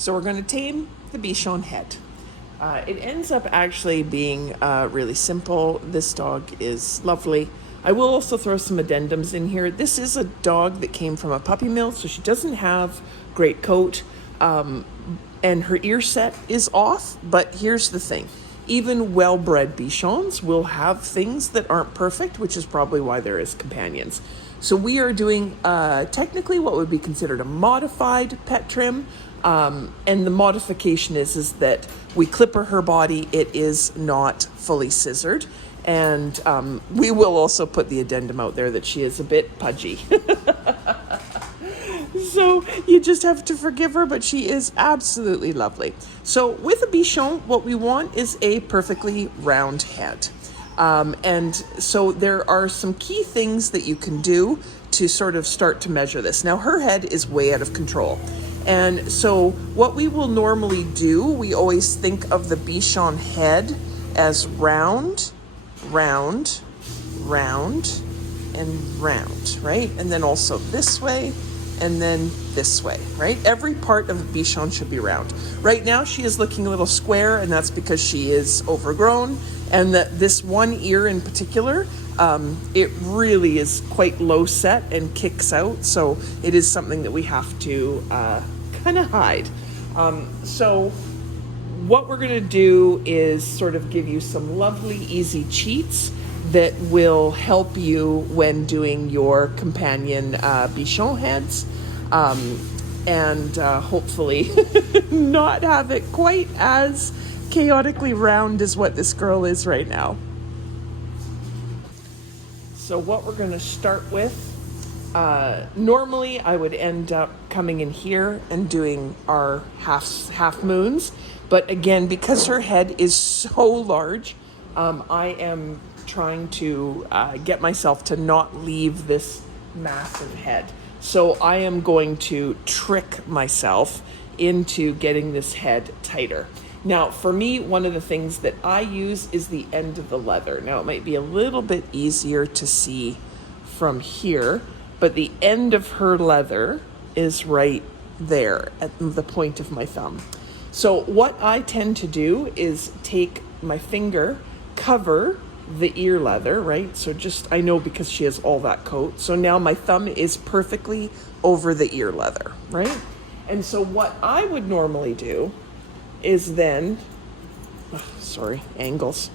So we're going to tame the Bichon head. It ends up actually being really simple. This dog is lovely. I will also throw some addendums in here. This is a dog that came from a puppy mill, so she doesn't have great coat, and her ear set is off. But here's the thing. Even well-bred Bichons will have things that aren't perfect, which is probably why they're as companions. So we are doing technically what would be considered a modified pet trim. And the modification is that we clipper her body. It is not fully scissored. And we will also put the addendum out there that she is a bit pudgy. So you just have to forgive her, but she is absolutely lovely. So with a Bichon, what we want is a perfectly round head. And so there are some key things that you can do to sort of start to measure this. Now, her head is way out of control. And so what we will normally do, we always think of the Bichon head as round, round, round, and round, right? And then also this way, and then this way, right? Every part of the Bichon should be round. Right now, she is looking a little square, and that's because she is overgrown, and that this one ear in particular, it really is quite low set and kicks out, so it is something that we have to kind of hide. So what we're going to do is sort of give you some lovely, easy cheats that will help you when doing your companion Bichon heads, and hopefully not have it quite as chaotically round as what this girl is right now. So what we're going to start with, normally I would end up coming in here and doing our half moons, but again, because her head is so large, I am trying to get myself to not leave this massive head. So I am going to trick myself into getting this head tighter. Now, for me, one of the things that I use is the end of the leather. Now, it might be a little bit easier to see from here, but the end of her leather is right there at the point of my thumb. So what I tend to do is take my finger, cover the ear leather, right? So just, I know because she has all that coat. So now my thumb is perfectly over the ear leather, right? And so what I would normally do is then, angles.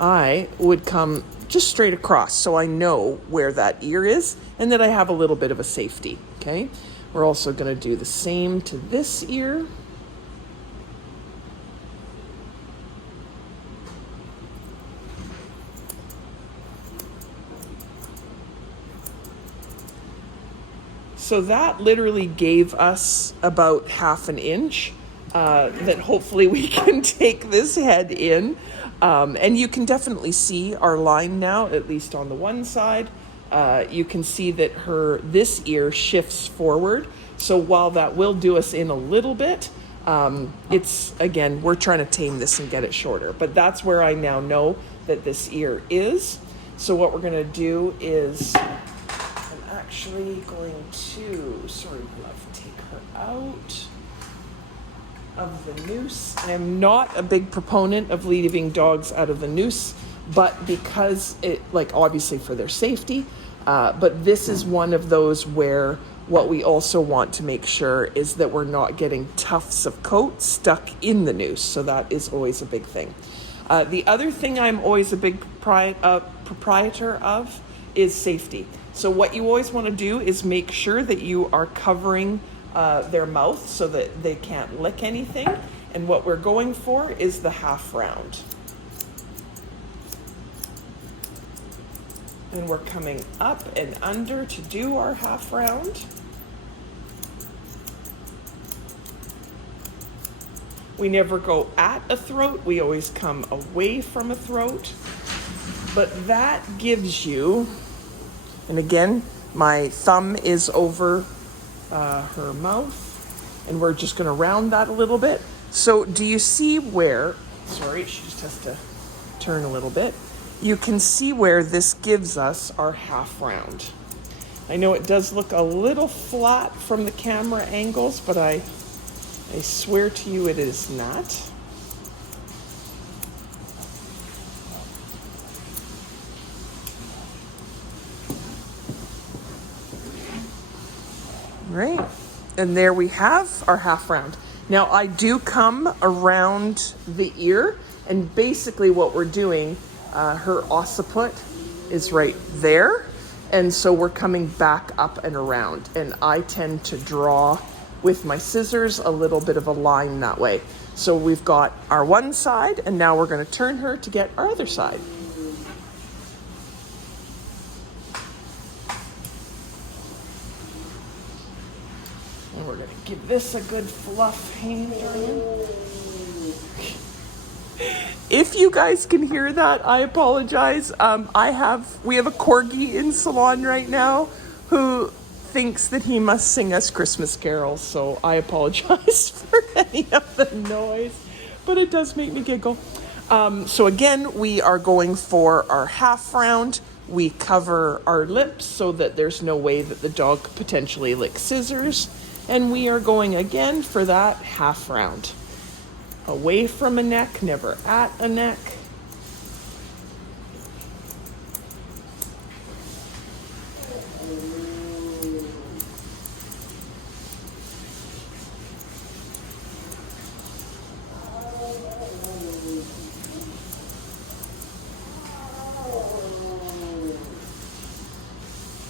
I would come just straight across so I know where that ear is and that I have a little bit of a safety, okay? We're also gonna do the same to this ear. So that literally gave us about half an inch that hopefully we can take this head in. And you can definitely see our line now, at least on the one side. You can see that this ear shifts forward. So while that will do us in a little bit, it's, again, we're trying to tame this and get it shorter. But that's where I now know that this ear is. So what we're gonna do is, I'm actually going to sort of take her out of the noose. I am not a big proponent of leaving dogs out of the noose, but because it, like, obviously for their safety, but this is one of those where what we also want to make sure is that we're not getting tufts of coat stuck in the noose. So that is always a big thing. The other thing I'm always a big proprietor of is safety. So what you always want to do is make sure that you are covering their mouth so that they can't lick anything. And what we're going for is the half round. And we're coming up and under to do our half round. We never go at a throat, we always come away from a throat. But that gives you, and again, my thumb is over her mouth, and we're just gonna round that a little bit. So do you see where, sorry, she just has to turn a little bit. You can see where this gives us our half round. I know it does look a little flat from the camera angles, but I I swear to you it is not. Right, and there we have our half round. Now I do come around the ear, and basically what we're doing, her occiput is right there, and so we're coming back up and around, and I tend to draw with my scissors a little bit of a line that way. So we've got our one side, and now we're going to turn her to get our other side. And we're going to give this a good fluff hand. If you guys can hear that, I apologize. We have a corgi in salon right now who thinks that he must sing us Christmas carols, so I apologize for any of the noise, but it does make me giggle. So again, we are going for our half round. We cover our lips so that there's no way that the dog could potentially lick scissors. And we are going again for that half round. Away from a neck, never at a neck.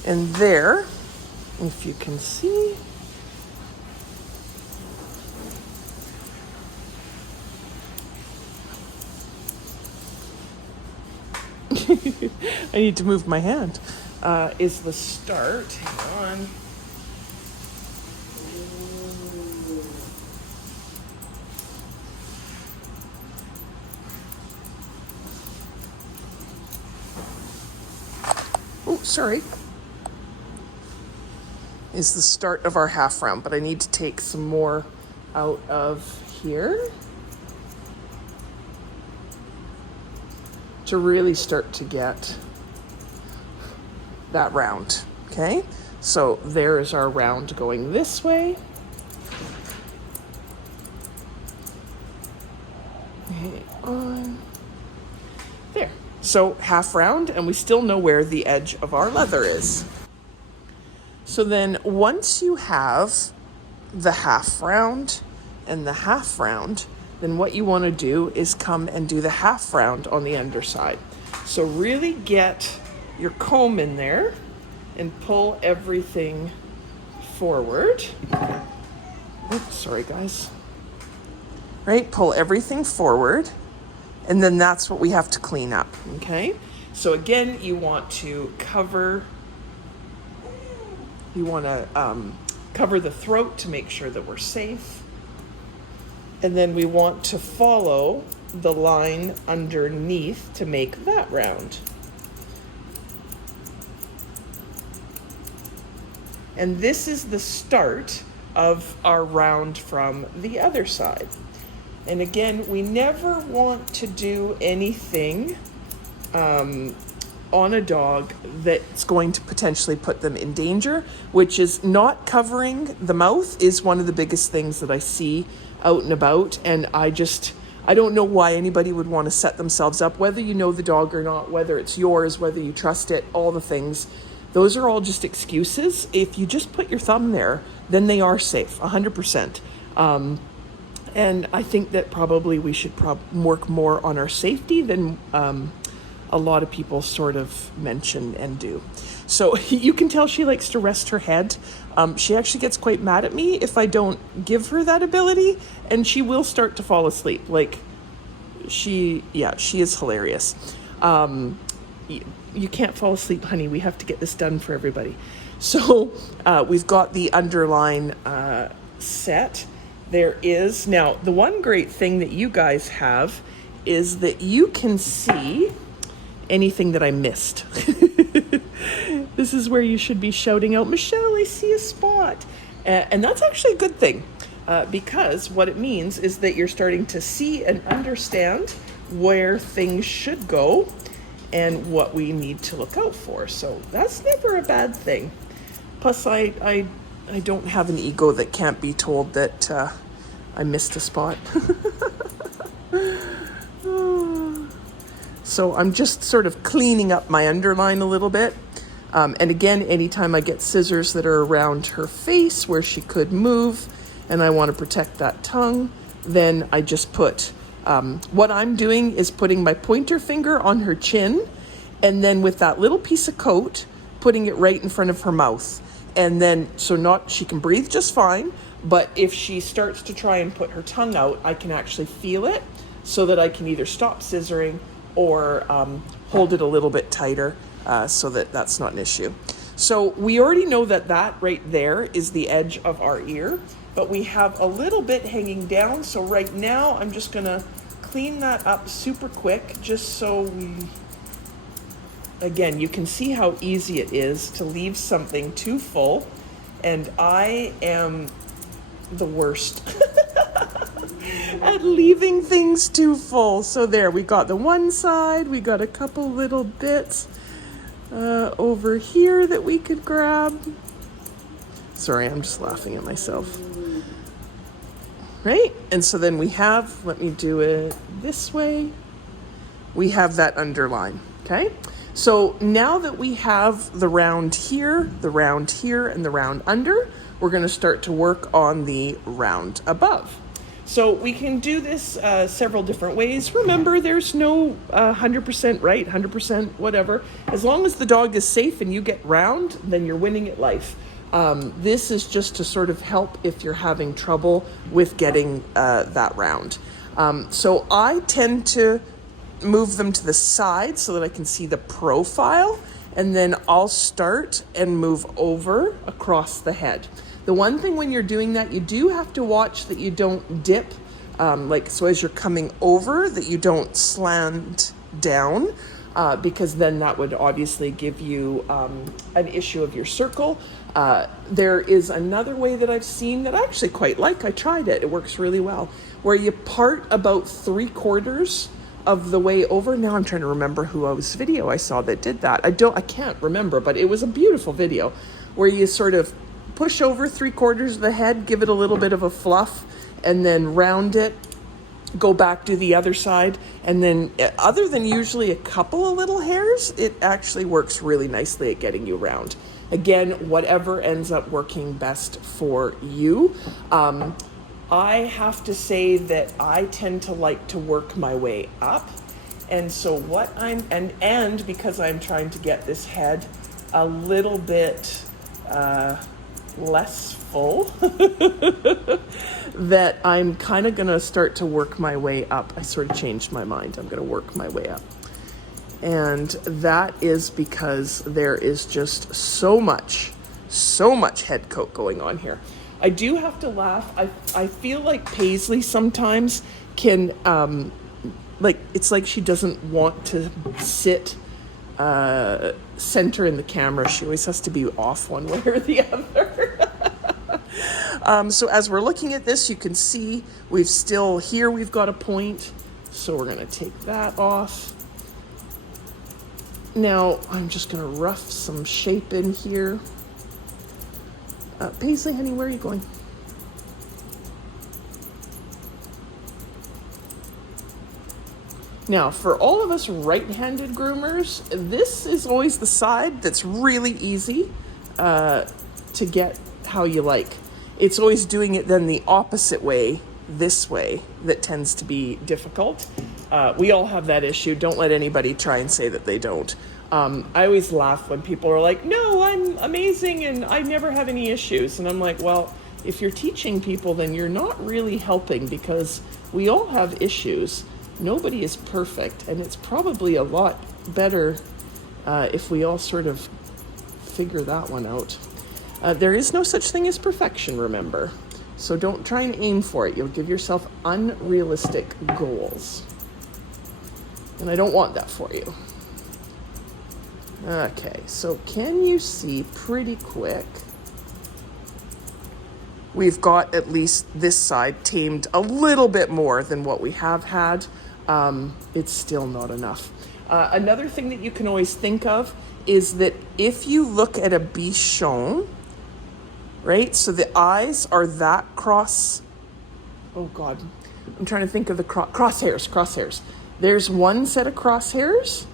And there, if you can see, I need to move my hand, is the start. Hang on. Oh, sorry. Is the start of our half round, but I need to take some more out of here to really start to get that round. Okay, so there is our round going this way. Hang on. There. So half round, and we still know where the edge of our leather is. So then once you have the half round and the half round, then what you want to do is come and do the half round on the underside. So really get your comb in there and pull everything forward. Oops, sorry guys. Right, pull everything forward, and then that's what we have to clean up, okay? So again, you want to cover the throat to make sure that we're safe. And then we want to follow the line underneath to make that round. And this is the start of our round from the other side. And again, we never want to do anything on a dog that's going to potentially put them in danger, which is not covering the mouth is one of the biggest things that I see out and about. And I don't know why anybody would want to set themselves up, whether you know the dog or not, whether it's yours, whether you trust it, all the things. Those are all just excuses. If you just put your thumb there, then they are safe, 100%. And I think that probably we should work more on our safety than a lot of people sort of mention and do. So you can tell she likes to rest her head. She actually gets quite mad at me if I don't give her that ability, and she will start to fall asleep. Like she is hilarious. You can't fall asleep, honey. We have to get this done for everybody. So we've got the underline set. There is, now the one great thing that you guys have is that you can see anything that I missed. This is where you should be shouting out, Michelle, I see a spot. And that's actually a good thing because what it means is that you're starting to see and understand where things should go and what we need to look out for. So that's never a bad thing. Plus, I don't have an ego that can't be told that I missed a spot. So I'm just sort of cleaning up my underline a little bit. And again, anytime I get scissors that are around her face where she could move and I want to protect that tongue, then I just put, what I'm doing is putting my pointer finger on her chin, and then with that little piece of coat, putting it right in front of her mouth. And then, she can breathe just fine, but if she starts to try and put her tongue out, I can actually feel it so that I can either stop scissoring or hold it a little bit tighter so that that's not an issue. So we already know that right there is the edge of our ear, but we have a little bit hanging down. So right now I'm just gonna clean that up super quick, just so again, you can see how easy it is to leave something too full, and I am the worst at leaving things too full. So there, we got the one side, we got a couple little bits over here that we could grab. Sorry, I'm just laughing at myself. Right? And so then we have, let me do it this way. We have that underline, okay? So now that we have the round here, and the round under, we're gonna start to work on the round above. So we can do this several different ways. Remember, there's no 100% right, 100% whatever. As long as the dog is safe and you get round, then you're winning at life. This is just to sort of help if you're having trouble with getting that round. So I tend to move them to the side so that I can see the profile, and then I'll start and move over across the head. The one thing when you're doing that, you do have to watch that you don't dip, so as you're coming over, that you don't slant down, because then that would obviously give you an issue of your circle. There is another way that I've seen that I actually quite like. I tried it. It works really well, where you part about 3/4 of the way over. Now I'm trying to remember whose video I saw that did that. I can't remember, but it was a beautiful video where you sort of push over 3/4 of the head, give it a little bit of a fluff, and then round it, go back to the other side, and then other than usually a couple of little hairs, it actually works really nicely at getting you round. Again, whatever ends up working best for you. I have to say that I tend to like to work my way up. And so and because I'm trying to get this head a little bit less full, that I'm kind of gonna start to work my way up. I sort of changed my mind. I'm gonna work my way up. And that is because there is just so much head coat going on here. I do have to laugh. I feel like Paisley sometimes can, it's like she doesn't want to sit center in the camera. She always has to be off one way or the other. So as we're looking at this, you can see we've got a point. So we're gonna take that off. Now I'm just gonna rough some shape in here. Paisley, honey, where are you going? Now, for all of us right-handed groomers, this is always the side that's really easy to get how you like. It's always doing it then the opposite way, this way, that tends to be difficult. We all have that issue. Don't let anybody try and say that they don't. I always laugh when people are like, no, I'm amazing and I never have any issues. And I'm like, well, if you're teaching people, then you're not really helping, because we all have issues. Nobody is perfect, and it's probably a lot better if we all sort of figure that one out. There is no such thing as perfection, remember. So don't try and aim for it. You'll give yourself unrealistic goals. And I don't want that for you. Okay, so can you see pretty quick? We've got at least this side tamed a little bit more than what we have had. It's still not enough. Another thing that you can always think of is that if you look at a Bichon, right? So the eyes are that cross oh God, I'm trying to think of the crosshairs. There's one set of crosshairs,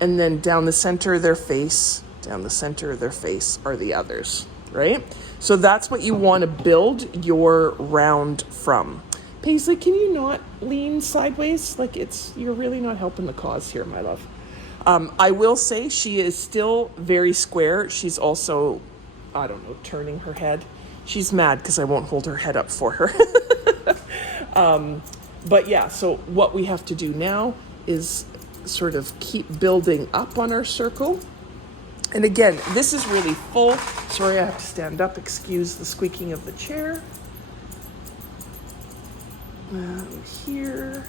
and then down the center of their face are the others, right? So that's what you want to build your round from. Paisley, can you not lean sideways? Like you're really not helping the cause here, my love. I will say she is still very square. She's also, I don't know, turning her head. She's mad because I won't hold her head up for her. But yeah, so what we have to do now is sort of keep building up on our circle. And again, this is really full. Sorry, I have to stand up. Excuse the squeaking of the chair. Here.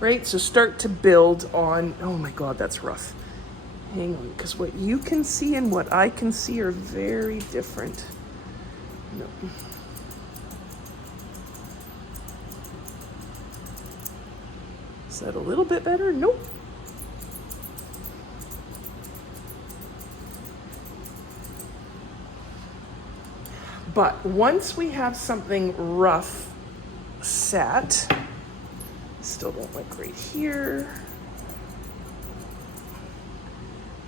Right, so start to build on, oh my God, that's rough. Hang on, because what you can see and what I can see are very different. No. Is that a little bit better? Nope. But once we have something rough set, still don't like right here,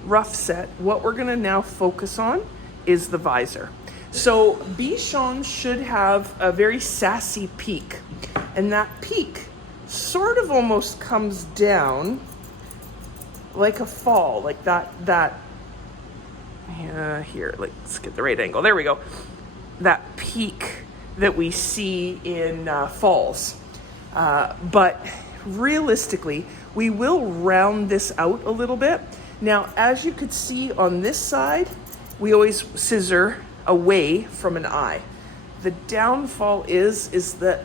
rough set, what we're gonna now focus on is the visor. So Bichon should have a very sassy peak, and that peak sort of almost comes down like a fall, like that, here, let's get the right angle, there we go. That peak that we see in falls. But realistically, we will round this out a little bit. Now, as you could see on this side, we always scissor away from an eye. The downfall is that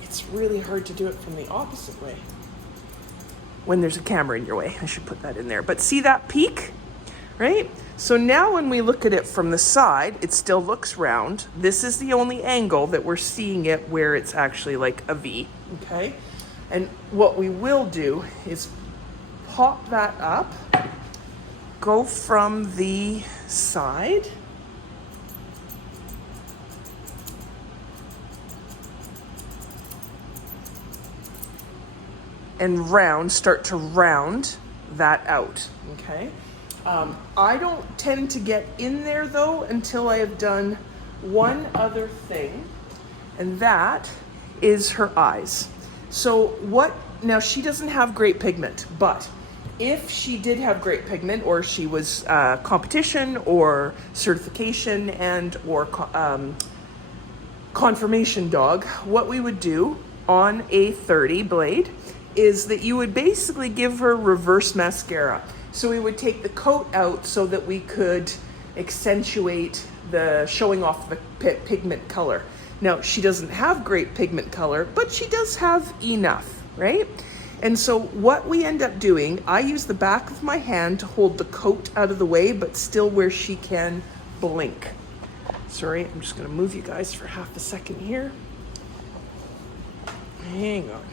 it's really hard to do it from the opposite way when there's a camera in your way. I should put that in there. But see that peak, right? So now when we look at it from the side, it still looks round. This is the only angle that we're seeing it where it's actually like a V, okay? And what we will do is pop that up, go from the side, and start to round that out, okay? I don't tend to get in there though until I have done one other thing, and that is her eyes. So now she doesn't have great pigment, but if she did have great pigment, or she was competition or certification or confirmation dog, what we would do on a 30 blade is that you would basically give her reverse mascara. So we would take the coat out so that we could accentuate the showing off the pigment color. Now, she doesn't have great pigment color, but she does have enough, right? And so what we end up doing, I use the back of my hand to hold the coat out of the way, but still where she can blink. Sorry, I'm just gonna move you guys for half a second here. Hang on.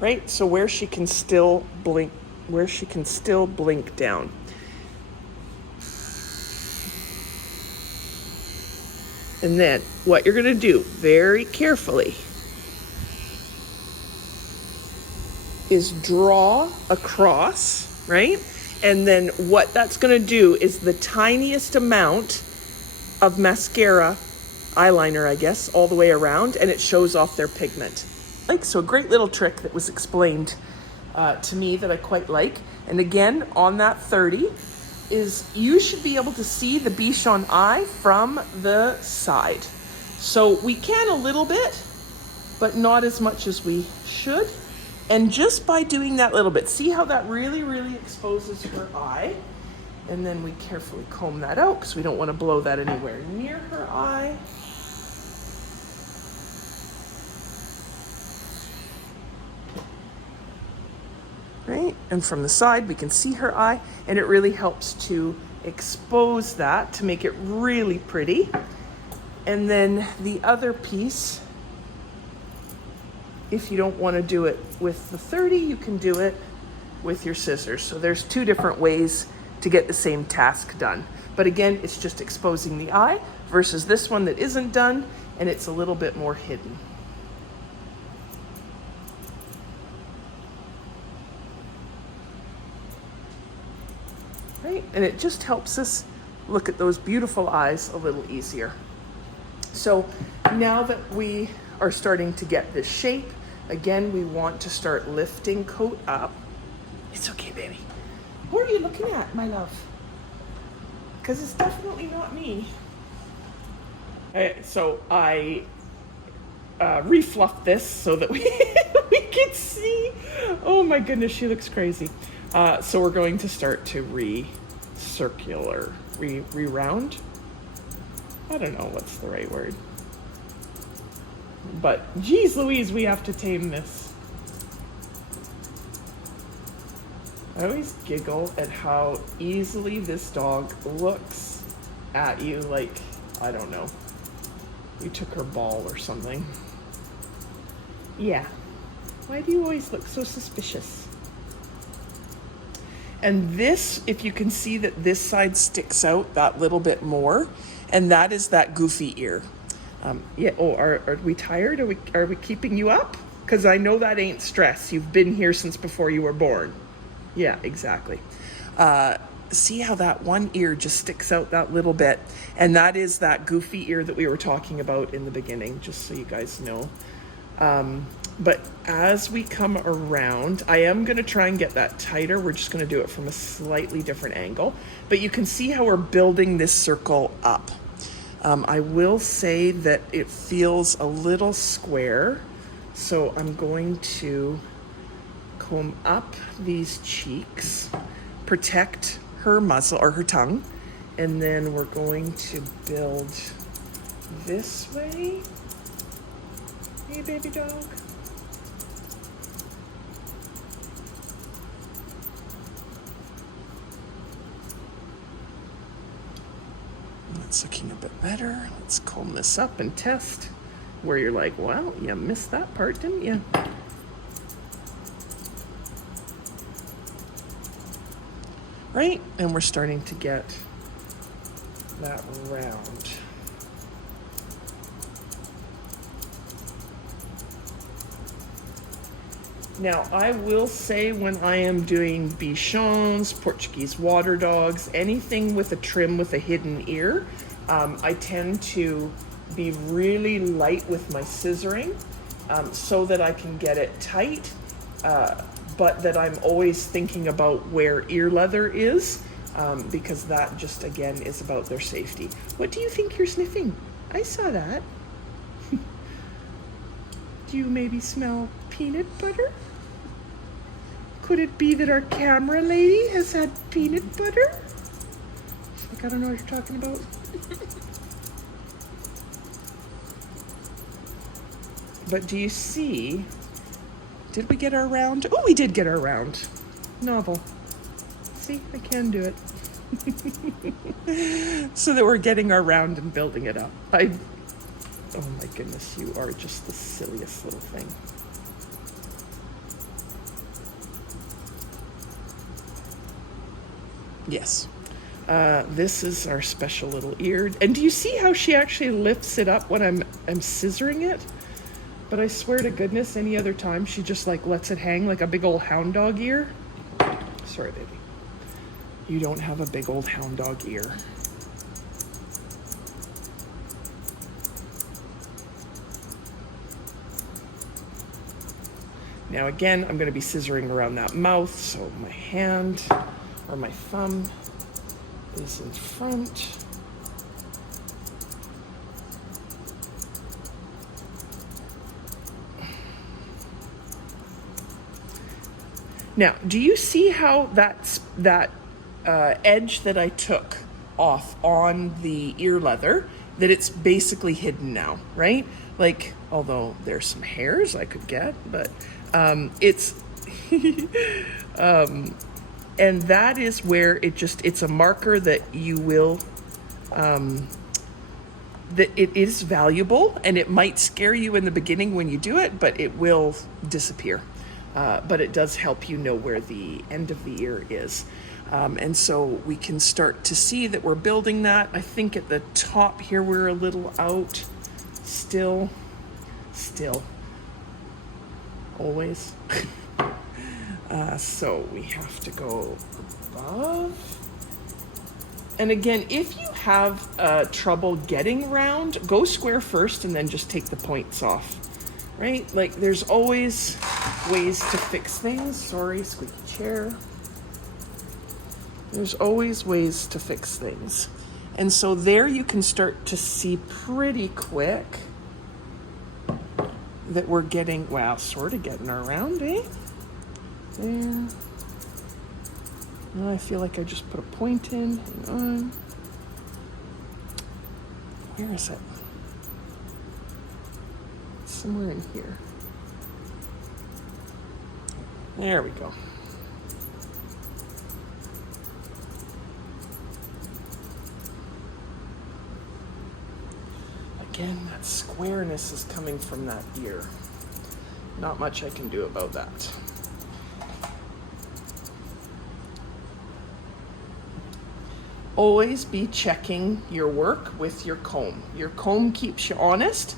Right, so where she can still blink down. And then what you're gonna do very carefully is draw across, right? And then what that's gonna do is the tiniest amount of mascara, eyeliner, I guess, all the way around, and it shows off their pigment. So a great little trick that was explained to me that I quite like. And again, on that 30 is you should be able to see the Bichon eye from the side. So we can a little bit, but not as much as we should. And just by doing that little bit, see how that really, really exposes her eye. And then we carefully comb that out because we don't want to blow that anywhere near her eye. Right? And from the side, we can see her eye, and it really helps to expose that to make it really pretty. And then the other piece, if you don't want to do it with the 30, you can do it with your scissors. So there's two different ways to get the same task done. But again, it's just exposing the eye versus this one that isn't done, and it's a little bit more hidden. Right? And it just helps us look at those beautiful eyes a little easier. So now that we are starting to get this shape, again, we want to start lifting coat up. It's okay, baby. What are you looking at, my love? Because it's definitely not me. So I refluffed this so that we can see. Oh my goodness, she looks crazy. So we're going to start to re-round. I don't know what's the right word. But geez Louise, we have to tame this. I always giggle at how easily this dog looks at you like, I don't know, you took her ball or something. Yeah. Why do you always look so suspicious? And this, if you can see that this side sticks out that little bit more, and that is that goofy ear. Yeah. Oh, are we tired? Are we keeping you up? Because I know that ain't stress. You've been here since before you were born. Yeah, exactly. See how that one ear just sticks out that little bit, and that is that goofy ear that we were talking about in the beginning, just so you guys know. But as we come around, I am going to try and get that tighter. We're just going to do it from a slightly different angle. But you can see how we're building this circle up. I will say that it feels a little square. So I'm going to comb up these cheeks, protect her muzzle or her tongue, and then we're going to build this way. Hey, baby dog. That's looking a bit better. Let's comb this up and test where you're like, well, you missed that part, didn't you? Right? And we're starting to get that round. Now, I will say when I am doing Bichons, Portuguese water dogs, anything with a trim with a hidden ear, I tend to be really light with my scissoring so that I can get it tight, but that I'm always thinking about where ear leather is, because that just, again, is about their safety. What do you think you're sniffing? I saw that. Do you maybe smell peanut butter? Could it be that our camera lady has had peanut butter? Like, I don't know what you're talking about. But do you see, did we get our round? Oh, we did get our round. Novel. See, I can do it. So that we're getting our round and building it up. Oh my goodness, you are just the silliest little thing. Yes. This is our special little ear. And do you see how she actually lifts it up when I'm scissoring it? But I swear to goodness, any other time she just like lets it hang like a big old hound dog ear. Sorry, baby. You don't have a big old hound dog ear. Now again, I'm going to be scissoring around that mouth, so my hand or my thumb is in front. Now, do you see how that edge that I took off on the ear leather, that it's basically hidden now, right? Like, although there's some hairs I could get, but it's, and that is where it's a marker that you will, that it is valuable, and it might scare you in the beginning when you do it, but it will disappear. but it does help you know where the end of the ear is. And so we can start to see that we're building that. I think at the top here we're a little out still, always. So we have to go above. And again, if you have trouble getting round, go square first and then just take the points off, right? Like there's always ways to fix things. Sorry, squeaky chair. There's always ways to fix things. And so there you can start to see pretty quick that we're getting, wow, sort of getting around, eh? There. Now I feel like I just put a point in. Hang on. Where is it? It's somewhere in here. There we go. Again, that squareness is coming from that ear. Not much I can do about that. Always be checking your work with your comb. Your comb keeps you honest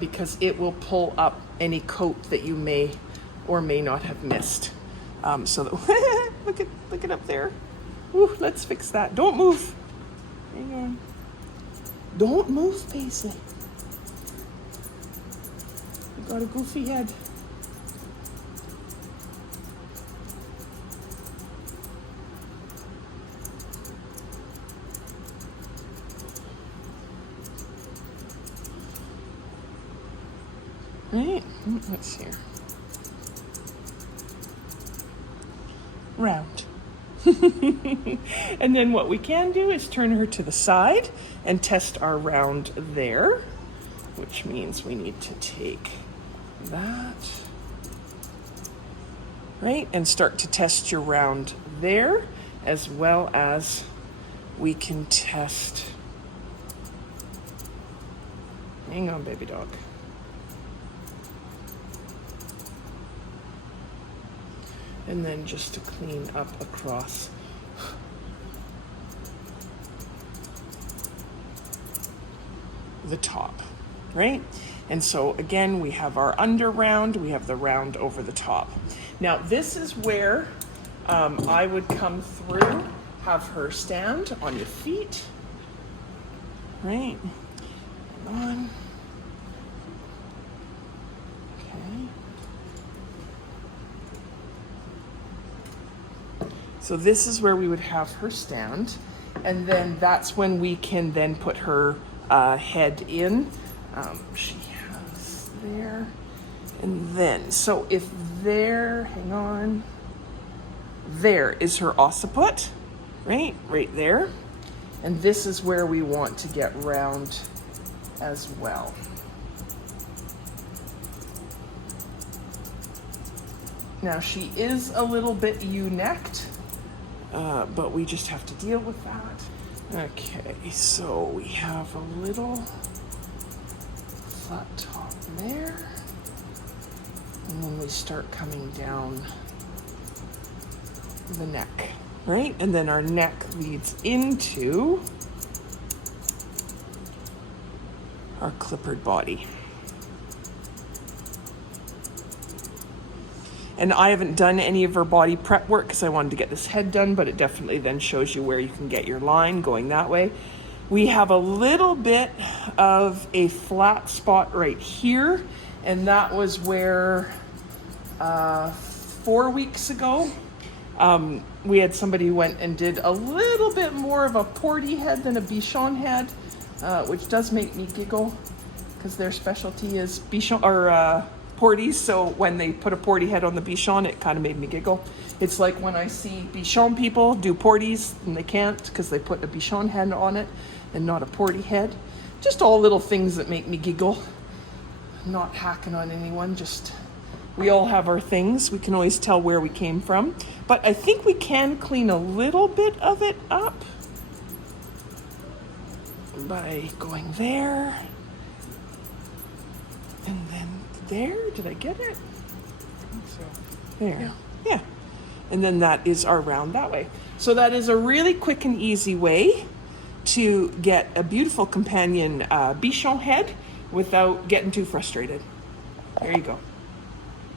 because it will pull up any coat that you may or may not have missed. So that look it up there. Ooh, let's fix that. Don't move. Hang on. Don't move, Paisley. You got a goofy head. Right, let's see here. Round. And then what we can do is turn her to the side and test our round there, which means we need to take that, right, and start to test your round there, as well as we can test, hang on, baby dog. And then just to clean up across the top, right? And so again, we have our under round, we have the round over the top. Now this is where I would come through, have her stand on your feet, right? On. So this is where we would have her stand, and then that's when we can then put her head in. She has there, and then, so if there, hang on, there is her occiput, right? Right there. And this is where we want to get round as well. Now she is a little bit U-necked. But we just have to deal with that. Okay, so we have a little flat top there. And then we start coming down the neck, right? And then our neck leads into our clippered body. And I haven't done any of her body prep work because I wanted to get this head done, but it definitely then shows you where you can get your line going that way. We have a little bit of a flat spot right here, and that was where 4 weeks ago, we had somebody who went and did a little bit more of a porty head than a Bichon head, which does make me giggle because their specialty is Bichon, or porties, so when they put a porty head on the Bichon, it kind of made me giggle. It's like when I see Bichon people do porties and they can't because they put a Bichon head on it and not a porty head. Just all little things that make me giggle. I'm not hacking on anyone, just we all have our things. We can always tell where we came from. But I think we can clean a little bit of it up by going there and then there. Did I get it? So There. Yeah. And then that is our round that way. So that is a really quick and easy way to get a beautiful companion Bichon head without getting too frustrated. There you go.